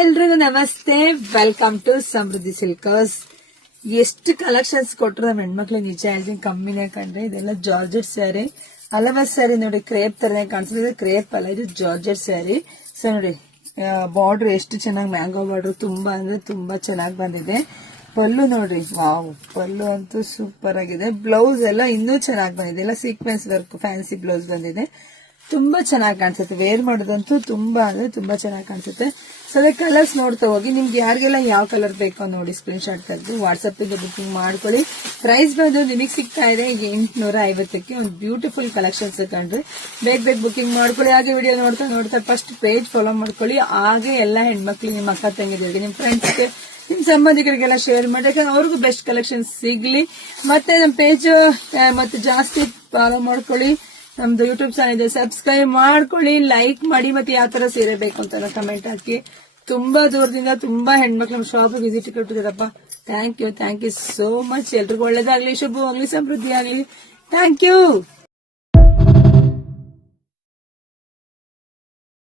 ಎಲ್ರಿಗೂ ನಮಸ್ತೆ, welcome to ಸಮೃದ್ಧಿ ಸಿಲ್ಕರ್ಸ್. ಎಷ್ಟು ಕಲೆಕ್ಷನ್ಸ್ ಕೊಟ್ಟರು ನಮ್ಮ ಹೆಣ್ಮಕ್ಳಿಗೆ ನಿಜ ಹೇಳ್ತೀನಿ, ಕಮ್ಮಿನೇ ಕಂಡ್ರೆ. ಇದೆಲ್ಲ ಜಾರ್ಜೆಟ್ ಸ್ಯಾರಿ, ಅಲವಸ್ ಸ್ಯಾರಿ ನೋಡಿ, ಕ್ರೇಪ್ ತರನೇ ಕಾಣಿಸ್ತಿದೆ. ಕ್ರೇಪ್ ಅಲ್ಲ, ಇದು ಜಾರ್ಜೆಟ್ ಸ್ಯಾರಿ. ಸೊ ನೋಡಿ, ಬಾರ್ಡರ್ ಎಷ್ಟು ಚೆನ್ನಾಗಿ, ಮ್ಯಾಂಗೋ ಬಾರ್ಡರ್ ತುಂಬಾ ಅಂದ್ರೆ ತುಂಬಾ ಚೆನ್ನಾಗಿ ಬಂದಿದೆ. ಪಲ್ಲು ನೋಡ್ರಿ, ವಾವ್, ಪಲ್ಲು ಅಂತೂ ಸೂಪರ್ ಆಗಿದೆ. ಬ್ಲೌಸ್ ಎಲ್ಲ ಇನ್ನೂ ಚೆನ್ನಾಗಿ ಬಂದಿದೆ, ಎಲ್ಲ ಸೀಕ್ವೆನ್ಸ್ ವರ್ಕ್ ಫ್ಯಾನ್ಸಿ ಬ್ಲೌಸ್ ಬಂದಿದೆ. ತುಂಬಾ ಚೆನ್ನಾಗಿ ಕಾಣಿಸುತ್ತೆ, ವೇರ್ ಮಾಡೋದಂತೂ ತುಂಬಾ ಅಂದ್ರೆ ತುಂಬಾ ಚೆನ್ನಾಗಿ ಕಾಣಿಸುತ್ತೆ. ಸೊ ಅದೇ ಕಲರ್ಸ್ ನೋಡ್ತಾ ಹೋಗಿ, ನಿಮ್ಗೆ ಯಾರಿಗೆಲ್ಲ ಯಾವ ಕಲರ್ ಬೇಕೋ ನೋಡಿ ಸ್ಕ್ರೀನ್ ಶಾಟ್ ತೆಗೆದು ವಾಟ್ಸ್ಆಪ್ ಇಂದ ಬುಕಿಂಗ್ ಮಾಡ್ಕೊಳ್ಳಿ. ಪ್ರೈಸ್ ಬಂದು ನಿಮಗೆ ಸಿಗ್ತಾ ಇದೆ 850ಕ್ಕೆ. ಒಂದು ಬ್ಯೂಟಿಫುಲ್ ಕಲೆಕ್ಷನ್ಸ್ ಕಂಡ್ರೆ ಬೇಗ ಬುಕಿಂಗ್ ಮಾಡ್ಕೊಳ್ಳಿ. ಹಾಗೆ ವಿಡಿಯೋ ನೋಡ್ತಾ ಫಸ್ಟ್ ಪೇಜ್ ಫಾಲೋ ಮಾಡ್ಕೊಳ್ಳಿ. ಹಾಗೆ ಎಲ್ಲ ಹೆಣ್ಮಕ್ಳು, ನಿಮ್ಮ ಅಕ್ಕ ತಂಗಿದರಿಗೆ, ನಿಮ್ಮ ಫ್ರೆಂಡ್ಸ್ಗೆ, ನಿಮ್ ಸಂಬಂಧಿಕರಿಗೆಲ್ಲ ಶೇರ್ ಮಾಡಿ, ಯಾಕಂದ್ರೆ ಅವ್ರಿಗೂ ಬೆಸ್ಟ್ ಕಲೆಕ್ಷನ್ ಸಿಗ್ಲಿ. ಮತ್ತೆ ನಮ್ಮ ಪೇಜ್ ಮತ್ತೆ ಜಾಸ್ತಿ ಫಾಲೋ ಮಾಡ್ಕೊಳ್ಳಿ. ನಮ್ದು ಯೂಟ್ಯೂಬ್ ಚಾನಲ್ ಇದೆ, ಸಬ್ಸ್ಕ್ರೈಬ್ ಮಾಡ್ಕೊಳ್ಳಿ, ಲೈಕ್ ಮಾಡಿ. ಮತ್ತೆ ಯಾವ ತರ ಸೀರೆ ಬೇಕು ಅಂತ ಕಮೆಂಟ್ ಹಾಕಿ. ತುಂಬಾ ದೂರದಿಂದ ತುಂಬಾ ಹೆಣ್ಮಕ್ಳು ನಮ್ಮ ಶಾಪ್ ವಿಸಿಟ್ ಕೊಟ್ಟಿದ್ದಾರಪ್ಪ. Thank you so much. ಎಲ್ರಿಗೂ ಒಳ್ಳೇದಾಗ್ಲಿ, ಶುಭವಾಗ್ಲಿ, ಸಮೃದ್ಧಿ ಆಗ್ಲಿ. Thank you.